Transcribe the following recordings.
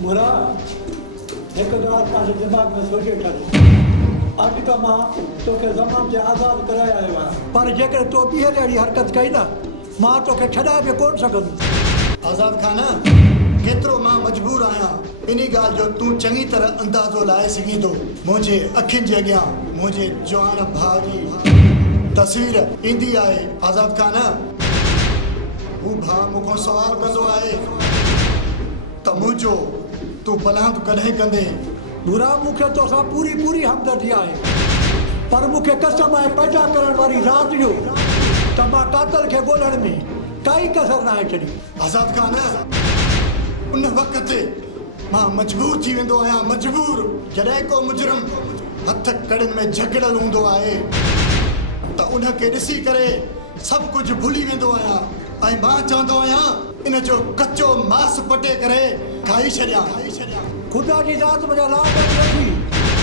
मुरा एक ॻाल्हि पंहिंजे दिमाग़ में सोचे छॾ। अॼु त मां तोखे ज़मान जे आज़ादु कराए आयो आहियां, पर जेकर तो ॿीहर अहिड़ी हरकत कई न, मां तोखे छॾाए बि कोन सघंदुसि। आज़ाद खान, केतिरो मां मजबूर आहियां इन ॻाल्हि जो तूं चङी तरह अंदाज़ो लाए सघीं थो। मुंहिंजे अखियुनि जे अॻियां मुंहिंजे जवान भाउ जी तस्वीर ईंदी आहे। आज़ाद खान, हू भाउ मूंखां सुवाल कंदो आहे त मुंहिंजो तूं पलांद कॾहिं कंदे। बुरा मूंखे तोसां पूरी पूरी हमदर्दी आहे, पर मूंखे कसम आहे पैदा करण वारी रात जो त मां कातल खे ॻोल्हण में काई कसर न आहे छॾी। आज़ाद खान, उन वक़्त मां मजबूर थी वेंदो आहियां, मजबूर। जॾहिं को मुजरिम हथ कड़नि में झगड़ल हूंदो आहे त उनखे ॾिसी करे सभु कुझु भुली वेंदो आहियां ऐं मां चवंदो आहियां इन जो कचो मांस पटे करे खाई छॾियां। खुदा जी ज़ात मुंहिंजा लाओमेंद नथी,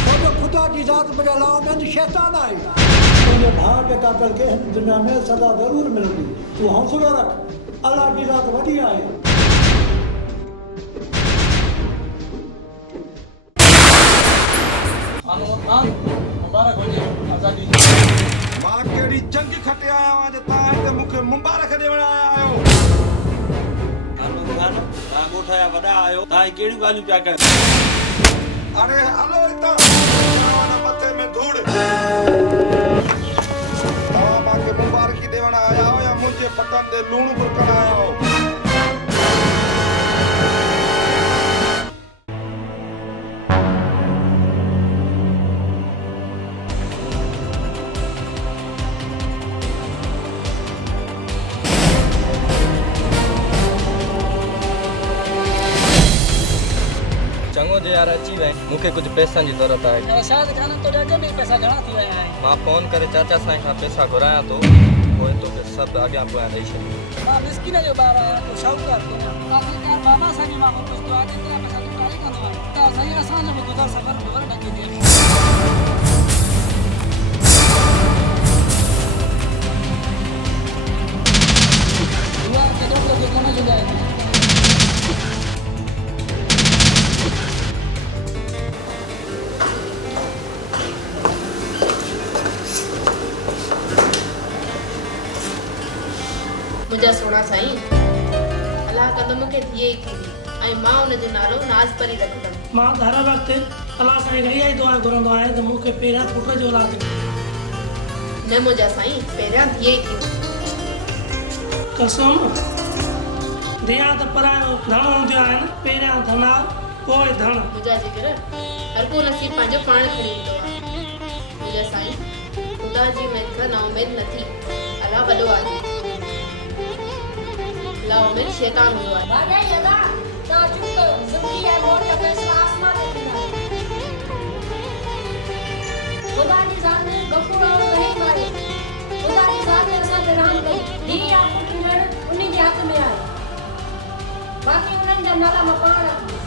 छो खुदा जी ज़ात मुंहिंजा लाओमेंद शैतान आहे। तुंहिंजे भाउ जे कातल खे हिन दुनिया में सज़ा ज़रूरु मिलंदी। तूं हौसलो रख, अलाह जी ज़ात वॾी आहे। मां कहिड़ी जंग खटे आया आहियां जो तव्हां हिते मूंखे मुबारक ॾियण आया आहियो। तव्हां ॻोठाया वॾा आहियो, तव्हां कहिड़ियूं ॻाल्हियूं पिया कयो? अरे हलो हितां, मथे में धूड़। तव्हां मूंखे मुबारकी ॾियण आया हो या मुंहिंजे पतन ते लूण बुरकण आया हो? चङो जे यार अची वई, मूंखे कुझु पैसनि जी ज़रूरत आहे। शायद खान तो ॾाढा बि पैसा घणा थी विया आहिनि। मां फ़ोन करे चाचा साईं खां पैसा घुरायां थो, पोइ तोखे सभु अॻियां पोयां ॾेई छॾींदुमि। मां मिस्किन जो ॿारु आहियां, तो शाहूकार कोन्हे। आख़िरकार बाबा सां बि मां पुछंदो आहे एतिरा पैसा तूं काॾे कंदो आहे? त साईं असांजो बि गुज़र सफ़र ख़बर न कजे। उहा केॾो लॻे कोन जुॻाए। मुझा सोना साईं, अल्लाह कंदो मूंखे थिए ई थींदी ऐं मां उनजो नालो नाज़ परी रखंदमि। मां हर वक़्तु अल्लाह साईं खां इहा ई दुआ घुरंदो आहियां त मूंखे पहिरियां पुट जो औलाद ॾे। न मुंहिंजा साईं, पहिरियां थिए ई थींदी। कसम दिया त परायो धण हूंदियूं आहिनि, पहिरियां धना पोइ धण। मुंहिंजा जिगर, हर को नसीब पंहिंजो पाण खणी ईंदो आहे। मुंहिंजा साईं, ख़ुदा जी उमेद खां नाउमेद न थी। अल्लाह वॾो आहे, लाउमेद शैतान हूंदो आहे। भाॼाई अदा तव्हां चुप कयो, ज़िंदगी ऐं मौत जा फ़ैसिला आसमान ते थींदा आहिनि। ख़ुदा जी ज़ात गफ़ूर ऐं रहीम आहे। ख़ुदा जी ज़ात असांखे रहम कई। धीउ या पुटु ॾियणु उन्ही जे हथ में आहे, बाक़ी उन्हनि जा नाला मां पाण रखंदुसि।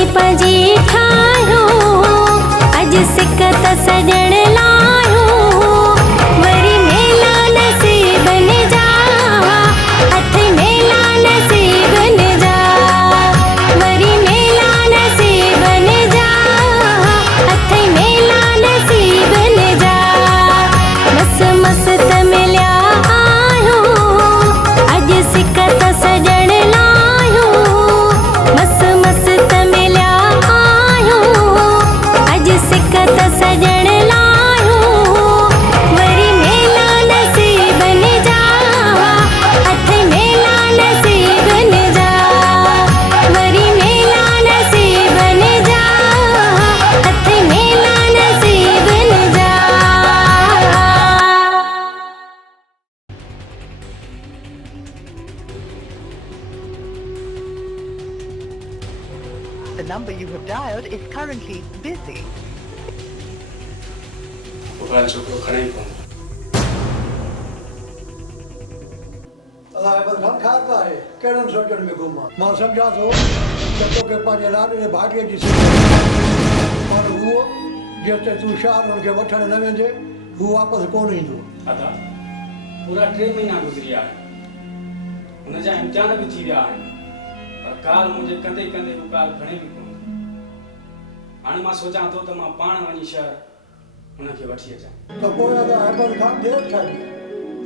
वञी पंहिंजी ठाहियो अॼु सिकत सॼण लाहियो वरी मेला नसीबनि जा हथ मेला नसीबनि जा वरी मेला नसीबनि जा हथ मेला नसीबनि जा मस मस्त मिलिया आहियो अॼु सिकत सॼण लाहियो मस मस्त मिलिया आहियो अॼु सिकत सॼण लाहियो वरी मेला नसीबनि जा हथ मेला नसीबनि जा वरी मेला नसीबनि जा हथ मेला नसीबनि जा The number you have dialed is currently busy. उगा छोकिरो खणे ई कोन अलाए पर घण ख़्यालु आहे कहिड़नि सोचनि में घुमां मां सम्झां थो त तोखे पंहिंजे लाॾे भाॼीअ जी पर उहो जेसिताईं तूं शहर हुनखे वठणु न वेंदे हू वापसि कोन ईंदो दादा पूरा 3 महीना गुज़री विया आहिनि हुन जा इम्तिहान बि थी विया आहिनि पर काल मुंहिंजे कंदे कंदे हू काल खणे बि कोन हाणे मां सोचां थो त मां पाण वञी शहर हुनखे वठी अचां त पोइ अगरि अहमद खान देरि छॾी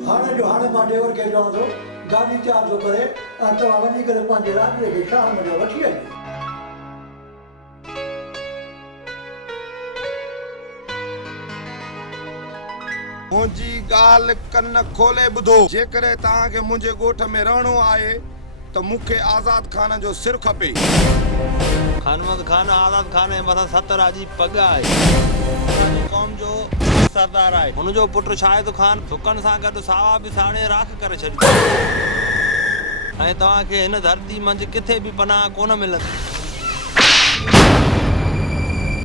हाणे जो हाणे मां ड्राइवर खे चवां थो गाॾी तयारु थो करे ऐं तव्हां वञी करे पंहिंजे लाॾे खे शहर में वठी अचो मुंहिंजी ॻाल्हि कन खोले ॿुधो जेकॾहिं तव्हांखे मुंहिंजे ॻोठ में रहणो आहे त मूंखे आज़ाद खान जो सिर खपे खानमद खान आज़ाद खान जे मथां 7 राजी पग आहे क़ौम जो सरदार आहे हुनजो पुटु शाहिद खान सुकन सां गॾु सावा बि साणे राख करे छॾियो ऐं तव्हांखे हिन धरती मंझि किथे बि पनाह कोन मिलंदी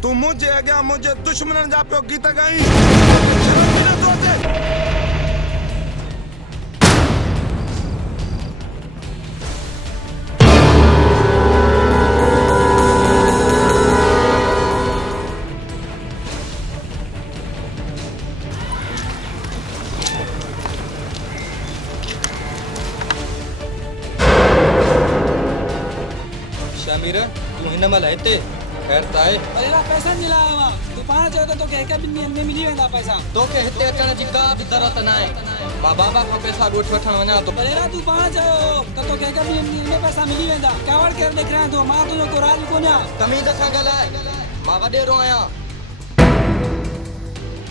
तूं मुंहिंजे अॻियां मुंहिंजे दुश्मननि जा पियो गीत ॻाई शर्म बि नथो अचे शामिर तूं हिन महिल हिते ख़ैर त आहे अरे ना पैसा नहीं लाया मां तू पाण चयो त तोखे हिक ॿिनि ॾींहंनि में मिली वेंदा पैसा तोखे हिते अचण जी का बि ज़रूरत न आहे मां बाबा खां पैसा ॻोठ वठण वञा थो अरे ना तू पाण चयो त तोखे हिक ॿिनि ॾींहंनि में पैसा मिली वेंदा कावड़ केरु ॾेखारियां थो मां तुंहिंजो को राज कोन्हा तमीज़ सां ॻाल्हाए मां वॾेरो आहियां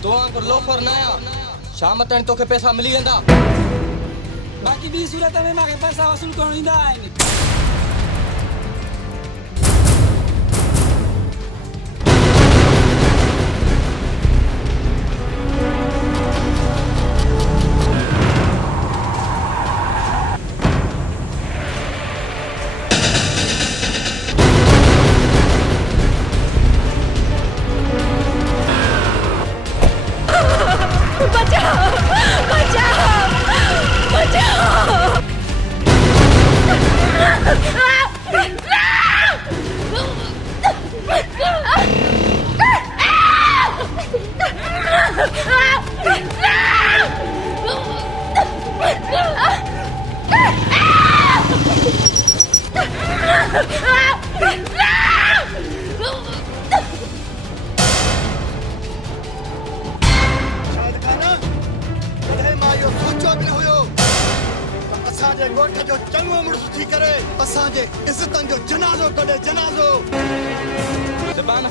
तो वांगुरु लोफर न आहियां शाम ताईं तोखे पैसा मिली वेंदा बाक़ी ॿी सूरत में मूंखे पैसा वसूल करणु ईंदा आहिनि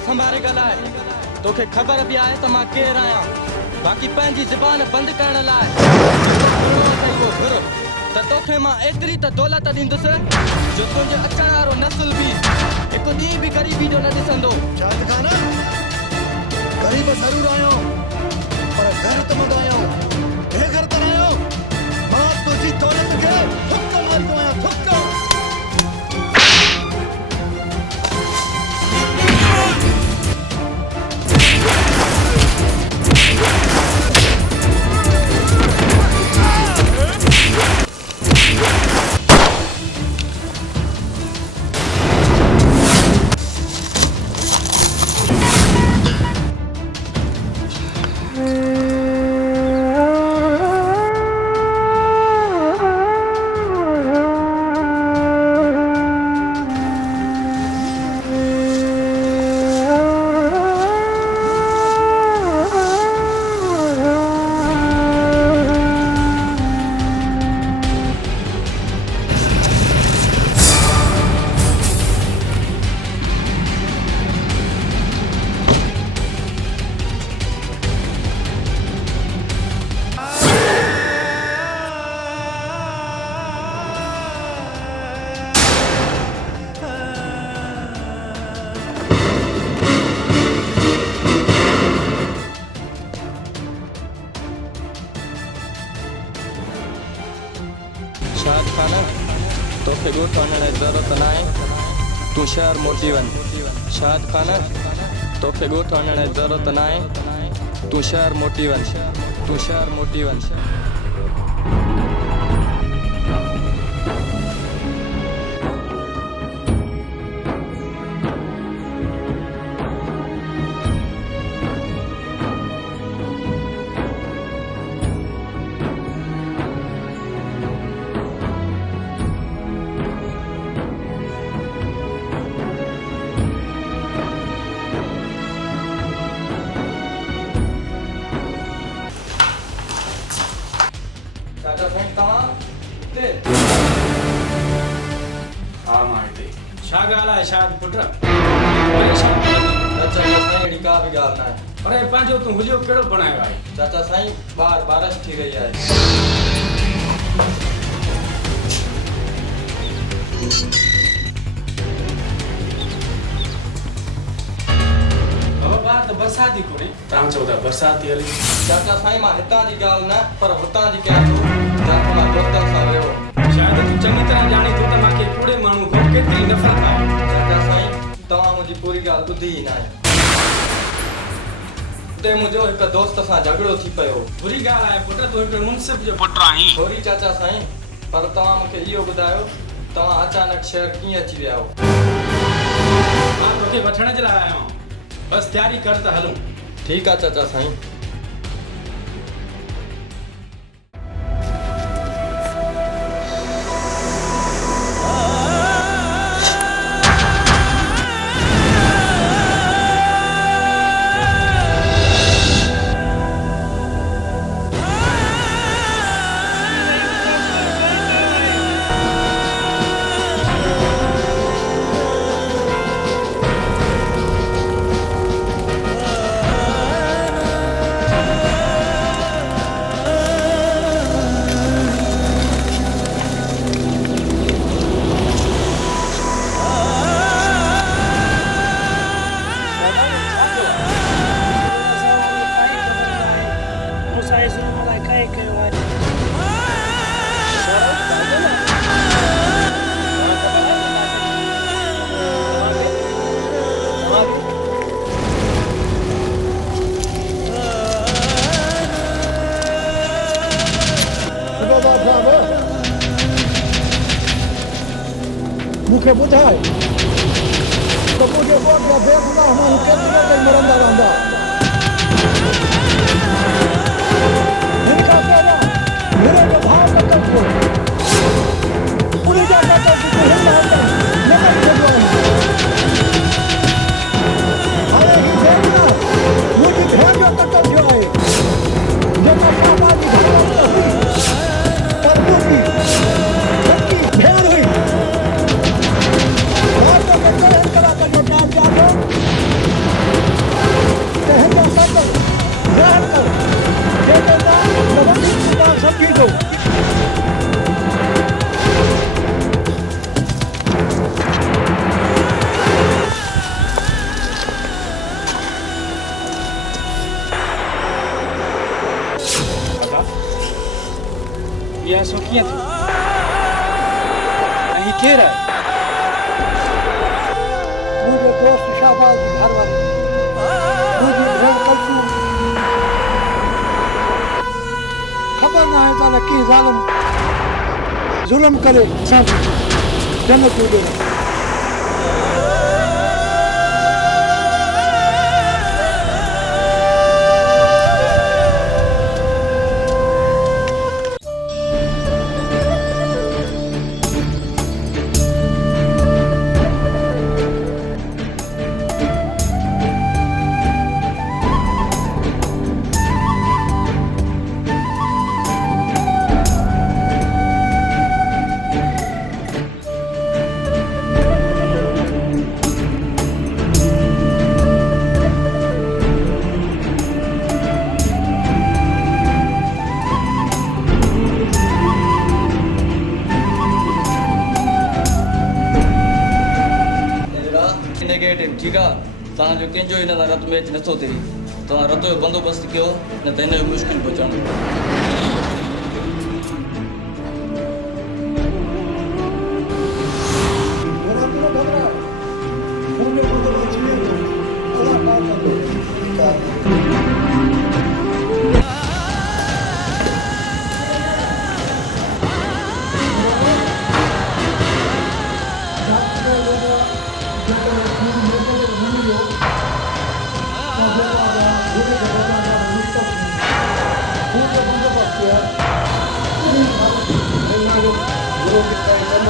संभारे ॻाल्हाए तोखे ख़बर बि आहे त मां केरु आहियां बाक़ी पंहिंजी ज़ुबान बंदि करण लाइ त तोखे मां एतिरी त दौलत ॾींदुसि जो तुंहिंजे अचण वारो नस्ल बि हिकु ॾींहुं बि ग़रीबी जो न ॾिसंदो शाहिद खान ग़रीब ज़रूरु आहियो पर गैरतमंद आहियो बेग़ैरत न आहियो मां तुंहिंजी दौलत खे थुक मारींदो आहियां थुक ॻोठ वञण जी ज़रूरत न आहे तूं शहर मोटी वञ शाहिद खान तोखे ॻोठ वञण जी ज़रूरत न आहे तूं शहर मोटी वञ तूं शहर मोटी वञ चाचा साईं तव्हां हिते हा मां हिते छा ॻाल्हि आहे शायदि पुट न चाचा साईं अहिड़ी का बि ॻाल्हि न आहे अरे पंहिंजो तूं हुलियो कहिड़ो बणायो आहे चाचा साईं ॿार बारिश थी वई आहे बाबा ॿार त बरसाति ई कोन्हे तव्हां चओ था बरसाति थी हले चाचा साईं मां हितां जी ॻाल्हि न पर हुतां जी कयां थो जिथे मां दोस्तनि सां वियो शायदि तूं चङी तरह ॼाणी थो त मूंखे कूड़े माण्हू खां केतिरी नफ़रत आहे चाचा साईं तव्हां मुंहिंजी पूरी ॻाल्हि ॿुधी ई न आहे हुते मुंहिंजो हिकु दोस्त सां झगड़ो थी पियो बुरी ॻाल्हि आहे पुट तूं हिकु मुंसिफ़ जो पुटु आहीं सॉरी चाचा साईं पर तव्हां मूंखे इहो ॿुधायो तव्हां अचानक शहर कीअं अची विया आहियो मां तोखे वठण जे लाइ आयो आहियां बसि तयारी कर त हलूं ठीकु आहे चाचा साईं मूंखे ॿुधाए त मुंहिंजे ॿोट जा बेगुनाह माण्हू केतिरे ताईं मरंदा रहंदा हिन खां पहिरियां हिरे जो भाउ कतल थियो उन जा कतल हिन हंधि न करे छॾियो आहे हाणे ही बेगुनाह मुंहिंजी भेण जो कतल थियो आहे जेका पापा जी घर में हुई पर मुंहिंजी सच्ची भेण हुई समझी दो इहा सो कीअं थी ऐं केरु आहे मुझे दोस्त शाहबाज घर वाले मुझे भेड़ कल्सू खबर ना है ताला की जालिम जुल्म करे सब जन्नत में दे ठीकु आहे तव्हांजो कंहिंजो हिन सां रत मैच नथो थिए तव्हां रत जो बंदोबस्तु कयो न त हिन जो मुश्किल पहुचाइणो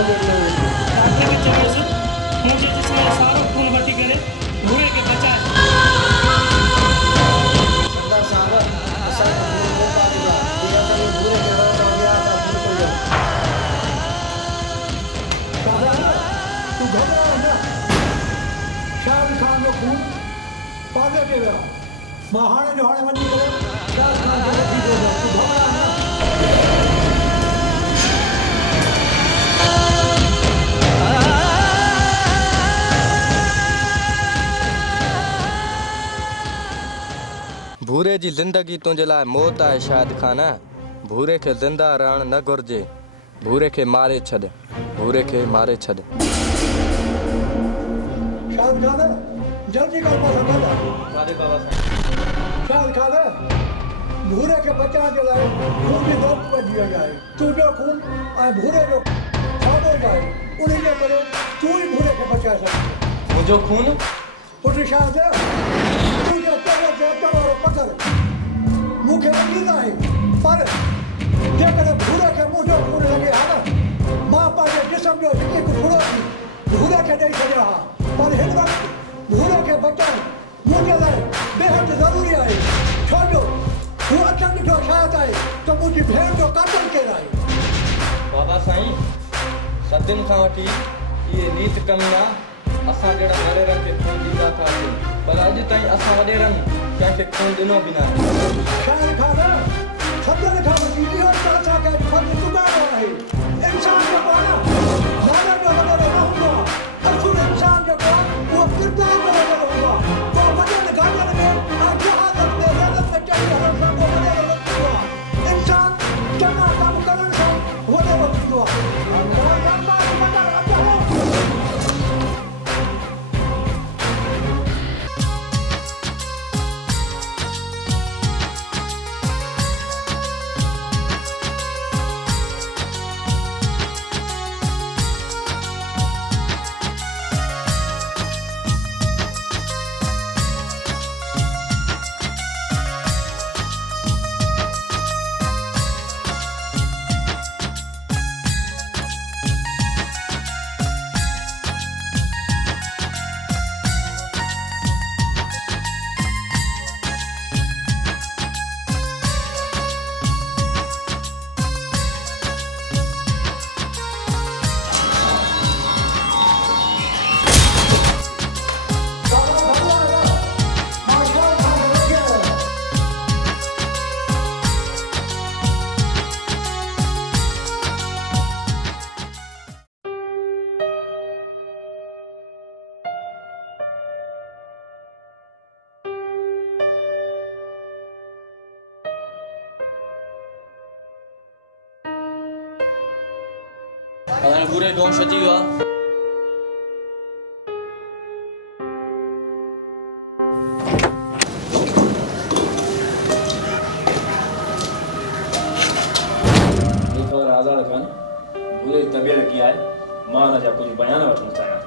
आखे के चवसि मुझे जिसमें सारो खून वठी करे भूरे के बचाए सरदार साहब असां पूरो मौका ॾिनो इहा त पूरे के रहंदा हुआ असां बिल्कुलु शाहज़ादा तू घबरा न शाहिद खान जो खून पागे ते वियो मां हाणे जो हाणे वञी करे शाहिद खान खे वठी थो तू घबरा न भूरे जी ज़िंदगी तुंहिंजे लाइ मौत आहे शाहिद खान भूरे खे ज़िंदा रहण न घुरिजे भूरे खे मारे छॾ भूरे खे मारे छॾ शाहिद खान जल्दी कर पासा ॻाल्हाए वाले बाबा साईं शाहिद खान भूरे खे बचाइण जे लाइ खून जी दौड़ वॼी वई आहे तुंहिंजो खून ऐं भूरे जो साॻियो आहे उन जे करे तूं ई भूरे खे बचाए सघीं मुंहिंजो खून पुट शाहिद तुंहिंजो चवण ते अचण वारो पथर मूंखे वञींदा आहे पर जेकॾहिं भूरे खे मुंहिंजो खून लॻे हा न मां पंहिंजे जिस्म जो हिकु हिकु फुड़ो भूरे खे ॾेई छॾियो हा पर हिन वक़्तु भूरे खे बचाइण मुंहिंजे लाइ बेहद ज़रूरी आहे छो जो हू अचणु ॾिठो शायदि आहे त मुंहिंजी भेण जो कातल केरु आहे बाबा साईं सदियुनि खां वठी इहे रीत कमी आहे असां जहिड़ा वॾेरनि खे खून ॾींदा था अचूं पर अॼु ताईं असां वॾेरनि कंहिंखे खून ॾिनो बि न आहे शाहिद खान सदियुनि खां वठी इहो त असांखे फर्ज़ु चुकाइणो आहे इंसान जेको आहे न नाले जो वॾेरो न हूंदो आहे असुल इंसान जेको आहे उहो किरदार जो वॾेरो हूंदो आहे को वॾनि गाॾियुनि में ऐं जहाज़नि में रेलनि में चढ़ी हलण सां को वॾेरो न थींदो आहे इंसान चङा कम करण सां वॾेरो थींदो आहे पूरे गांव सजी वियो आहे खबर आज़ाद खान भूरे जी तबियत कीअं आहे मां हुन जा कुझु बयान वठणु चाहियां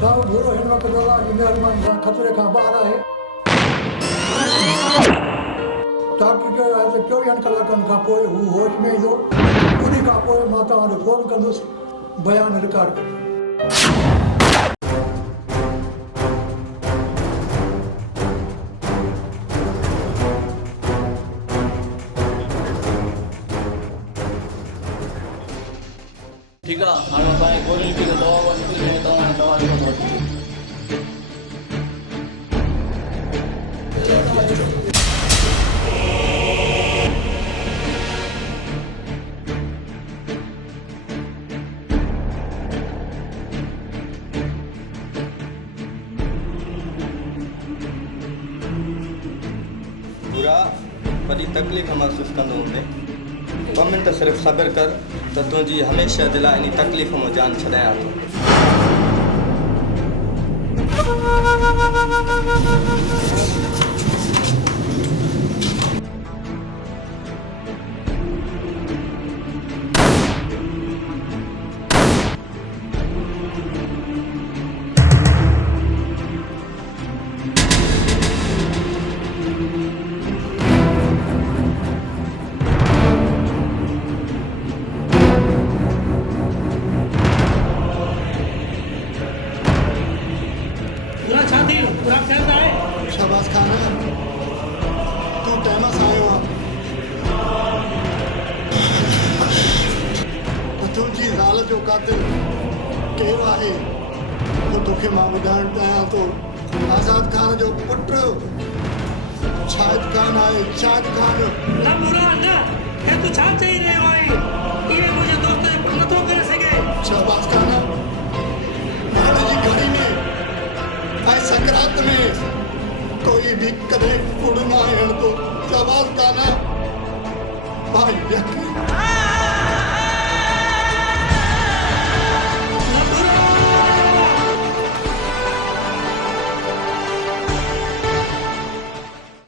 साहब भूरो हिन वक़्तु अलाह जी महिरबानी सां ख़तरे खां ॿाहिरि आहे डॉक्टर चयो आहे त 24 कलाकनि खां पोइ हू होश में ईंदो उन खां पोइ मां तव्हांखे फ़ोन कंदुसि बयान रिकॉर्ड कजो ठीकु आहे हाणे तव्हांजी गोरी लिखी दवा वठी तव्हां दवा लिखो वॾी तकलीफ़ महसूसु कंदो हूंदे 2 मिंट सिर्फ़ु सब्र कर त तुंहिंजी हमेशह दिलि इन तकलीफ़ मां जान छॾायां थो आहे तो तोखे मां ॿुधाइण चाहियां थो आज़ाद खान जो पुटु शाहिद खान आहे शाहिद खान न बुरा न हे तू छा चई रहियो आहे इहे मुंहिंजे दोस्त जो पुटु नथो करे सघे शहबाज खान मरण जी घड़ी में ऐं सकरात में कोई भी कदे उड़ ना हणंदो शहबाज खान भाई यकीन